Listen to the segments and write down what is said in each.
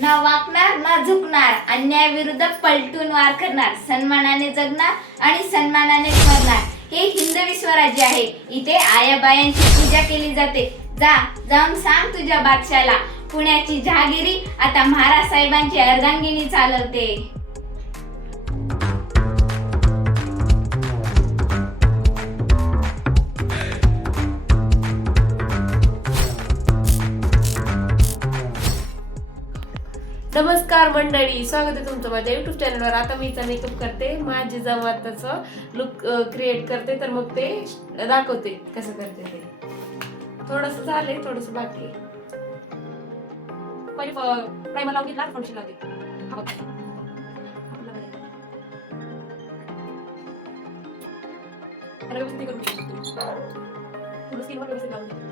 ना वाकणार ना झुकणार, अन्यायाविरुद्ध पलटून वार करणार, सन्मानाने जगणार आणि सन्मानाने मरणार. हे हिंदवी स्वराज्य आहे. इथे आयाबायांची पूजा केली जाते. जाऊन सांग तुझ्या बादशाला, पुण्याची जहागिरी आता महाराज साहेबांची अर्धांगिनी चालवते. नमस्कार मंडळी, स्वागत आहे तुमचं माझ्या युट्यूब चॅनलवर. आता मी इथं मेकअप करते, माझे जमाताचं लुक क्रिएट करते, तर मग ते दाखवते कसं करते ते. थोडंसं झालंय, थोडंसं बाकी. पहिले प्रायमर लावून घेतला, फाउंडेशन लावते. व्यवस्थित करून पुढं स्किनवर व्यवस्थित लावून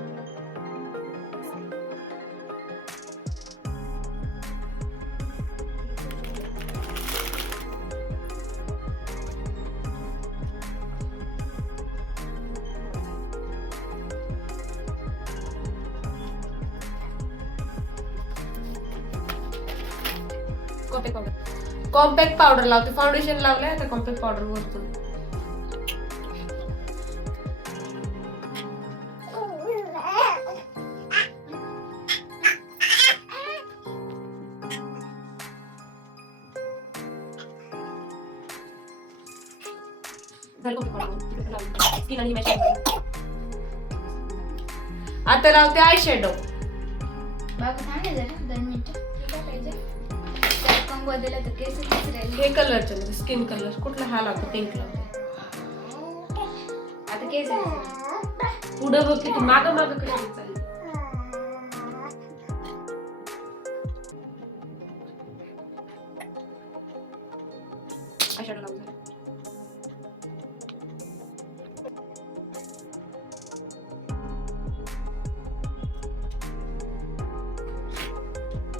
कॉम्पॅक्ट पावडर लावते. फाउंडेशन लावलंय, आता कॉम्पॅक्ट पावडर वरतो. आता लावते आय शॅडो. बाबा थांब जरा 2 मिनिटं. बदलला तर केस दिसरायले. हे कलरचे म्हणजे स्किन कलर कुठला हा लावतो, पिंक लावतो. आता केस पुढं बघ किती मागं कशी चालली. आयशॅडो लावून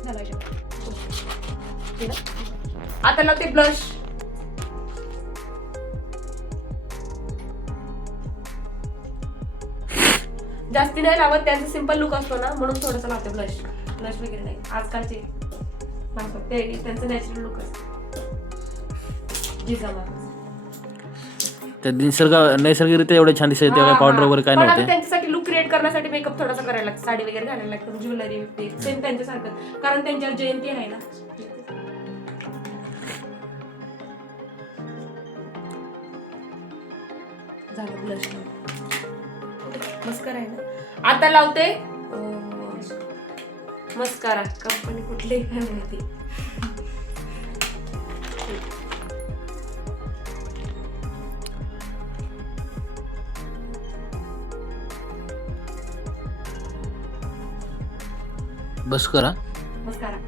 झालं आयशॅडो. आता लावते ब्लश. जास्ती नाही लावत, त्यांचा सिंपल लुक असतो ना, म्हणून थोडंसं लावते ब्लश. ब्लश वगैरे नाही, आजकालचे ते त्यांचं नॅचरल लुक असतं. नैसर्गिकरित्या एवढे छान दिसते, तेव्हा पावडर वगैरे काय नव्हते. त्यांच्यासाठी लुक क्रिएट करण्यासाठी मेकअप थोडासा करायला लागतो, साडी वगैरे घालायला लागतं, ज्वेलरी वगैरे सेम त्यांच्यासारखं, कारण त्यांच्यावर जयंती आहे ना. झालं ब्लश. मस्कारा आहे ना. आता लावते मस्कारा. कंपनी कुठली काय माहिती. बस करा. मस्कारा.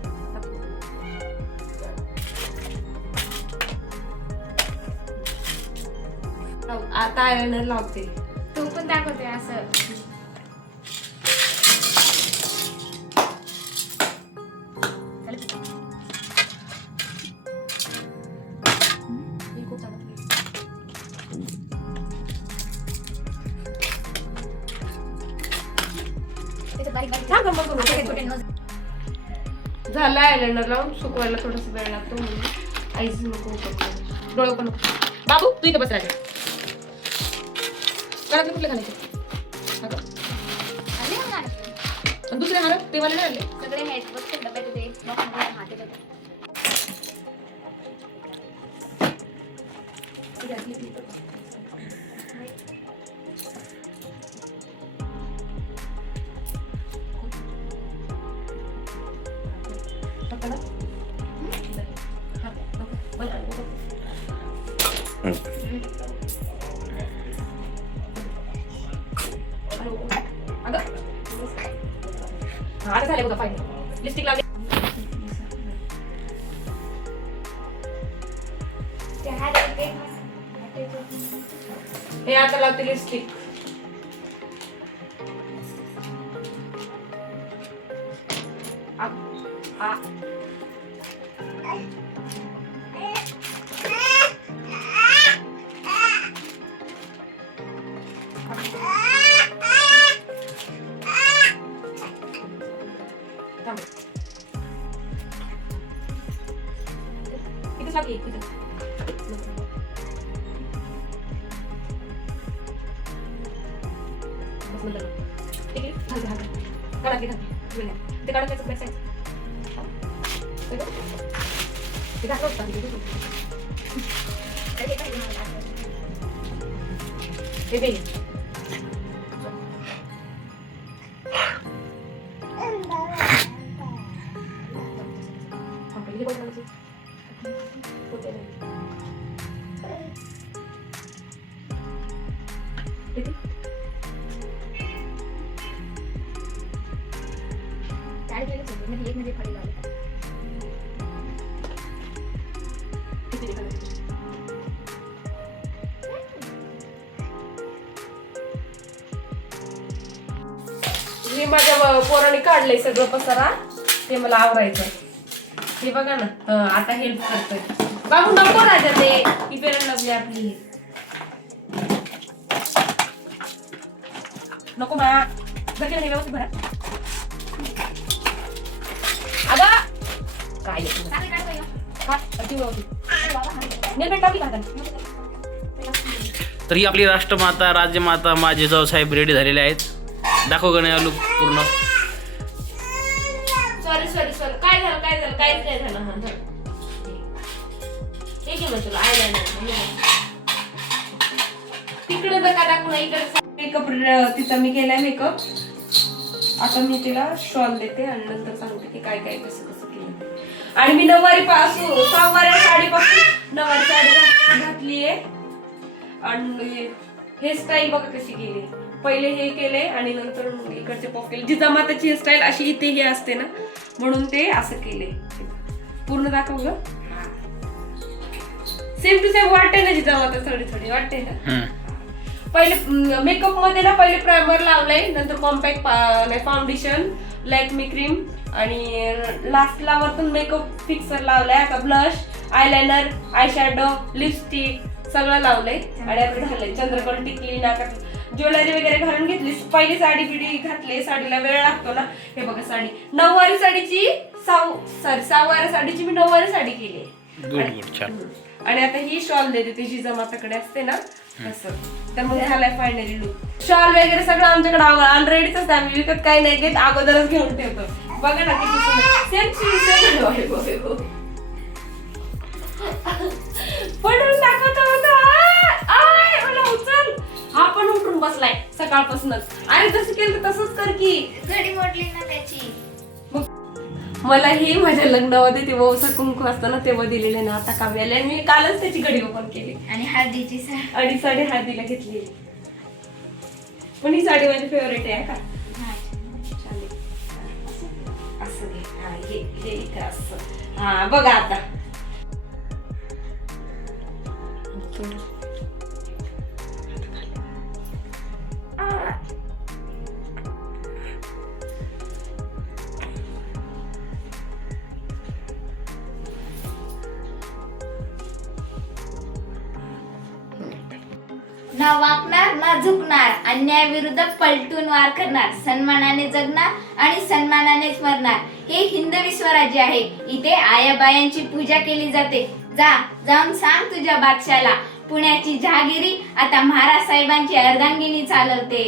आता आयलाइनर लावते. तू पण दाखवते असं. झालं आयलाइनर लावून. सुकवायला थोडस वेळ लागतो म्हणून आईच नको डोळे पण नको. बाबू तू इथं बस राहते. घरातले कुठले घालायचे दुसरे हार ते वाले नाही आले. सगळे आहेत बघ डब्यात ते आता झाले बघा फायनल. लिपस्टिक लावली. हे आता लावते लिपस्टिक. टाकी ते काढायचं बॅक साईड ते घातलं होतं ते दे हे माझ्या पोराने काढलंय सगळं पसारा ते मला आवरायचं हे बघा ना आता हेल्प करतोय बाबू नको राजा ते ही पेरण लागली आपली नको मा जर नाही व्यवस्थित भरा अगं काय तर ही आपली राष्ट्रमाता राज्यमाता माझे साहेब रेडी झालेले आहेत. दाखव गणेश लुक पूर्ण. सॉरी सॉरी सॉरी काय झालं काहीच नाही झालं हा धर हे घे तुला तिकडे नका दाखवू इकडे मेकअप तिचा मी केलाय मेकअप आता मी तिला शॉल देते आणि नंतर सांगते की काय काय कसं कसं केलं आणि मी नऊवारी पासून सहावारी साडीपासून नऊवारी साडी घातलीये आणि हेअरस्टाईल बघा कशी केली पहिले हे केले आणि नंतर इकडचे पॉप केले जिजामाताची हेअरस्टाईल अशी इथे हे असते ना म्हणून ते असं केले पूर्ण दाखवलं सेम टू सेम वाटते ना जिजामाता थोडी थोडी वाटते ना पहिले मेकअप मध्ये ना पहिले प्रायमर लावलंय नंतर कॉम्पॅक्ट फाउंडेशन लॅक्मे क्रीम आणि लास्टला वरतून मेकअप फिक्सर लावलाय आता ब्लश आयलायनर आयशॅडो लिपस्टिक सगळं लावलंय आणि आता घाललंय चंद्रकोर टिकली नाकात ज्वेलरी वगैरे घालून घेतली पहिली साडी बिडी घातली साडीला वेळ लागतो ना हे बघा साडी नऊवारी साडीची सहावारी साडीची मी नऊवारी साडी केली आणि आता ही शॉल देते ती जिजामाताकडे असते ना तसं तर मग झालाय फायनली लुक शॉल वगैरे सगळं आमच्याकडे ऑलरेडीच असतं आम्ही विकत काही नाही घेत अगोदरच घेऊन ठेवतो बघा ना किती पण दाखवतो मला उचल हा पण उठून बसलाय सकाळपासूनच अरे जसं केलं तसंच कर की घडी मोडली ना त्याची मला ही माझ्या लग्नामध्ये ते वौसा कुंकू असतं ना तेव्हा दिलेले ना आता काव्याला आणि मी कालच त्याची घडी ओपन केली आणि हळदीची अडीच साडी हळदीला घेतली पण ही साडी माझी फेवरेट आहे का असं घे हा हे इथे असं हा बघा आता ना वाकणार ना झुकणार अन्यायाविरुद्ध पलटून वार करणार सन्मानाने जगणार आणि सन्मानानेच मरणार हे हिंदवी स्वराज्य आहे इथे आयाबायांची पूजा केली जाते जाऊन सांग तुझ्या बादशाला पुण्याची जहागिरी आता महाराज साहेबांची अर्धांगिनी चालवते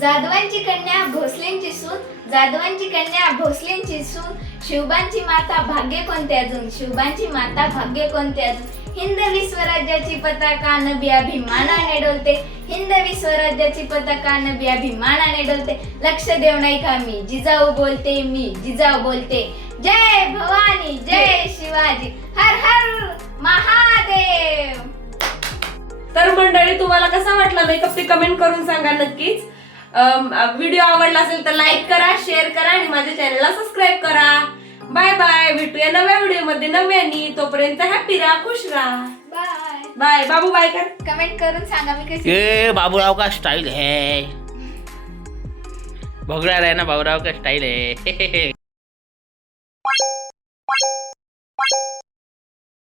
जाधवांची कन्या भोसलेंची सून जाधवांची कन्या भोसलेंची सून शिवबांची माता भाग्य कोणते अजून शिवबांची माता भाग्य कोणते अजून हिंदवी स्वराज्याची पताका नबी अभिमानाने डोलते हिंदवी स्वराज्याची पताका नबी अभिमानाने डोलते लक्ष देऊ नाही का मी जिजाऊ बोलते जय भवानी जय शिवाजी हर हर महादेव. तर मंडळी तुम्हाला कसा वाटला मेकअप ते कमेंट करून सांगा नक्कीच. व्हिडिओ आवडला असेल तर लाईक करा शेअर करा आणि माझ्या चॅनलला सबस्क्राईब करा. बाय बाय भेटूया नव्या व्हिडिओ मध्ये नव्यानी तोपर्यंत हॅपी राहा खुश राहा. बाय बाय बाबू बाय कर कमेंट करून सांगा मी कशी ये बाबूराव का स्टाइल है भगड़ा रहे ना बाबूराव का स्टाइल है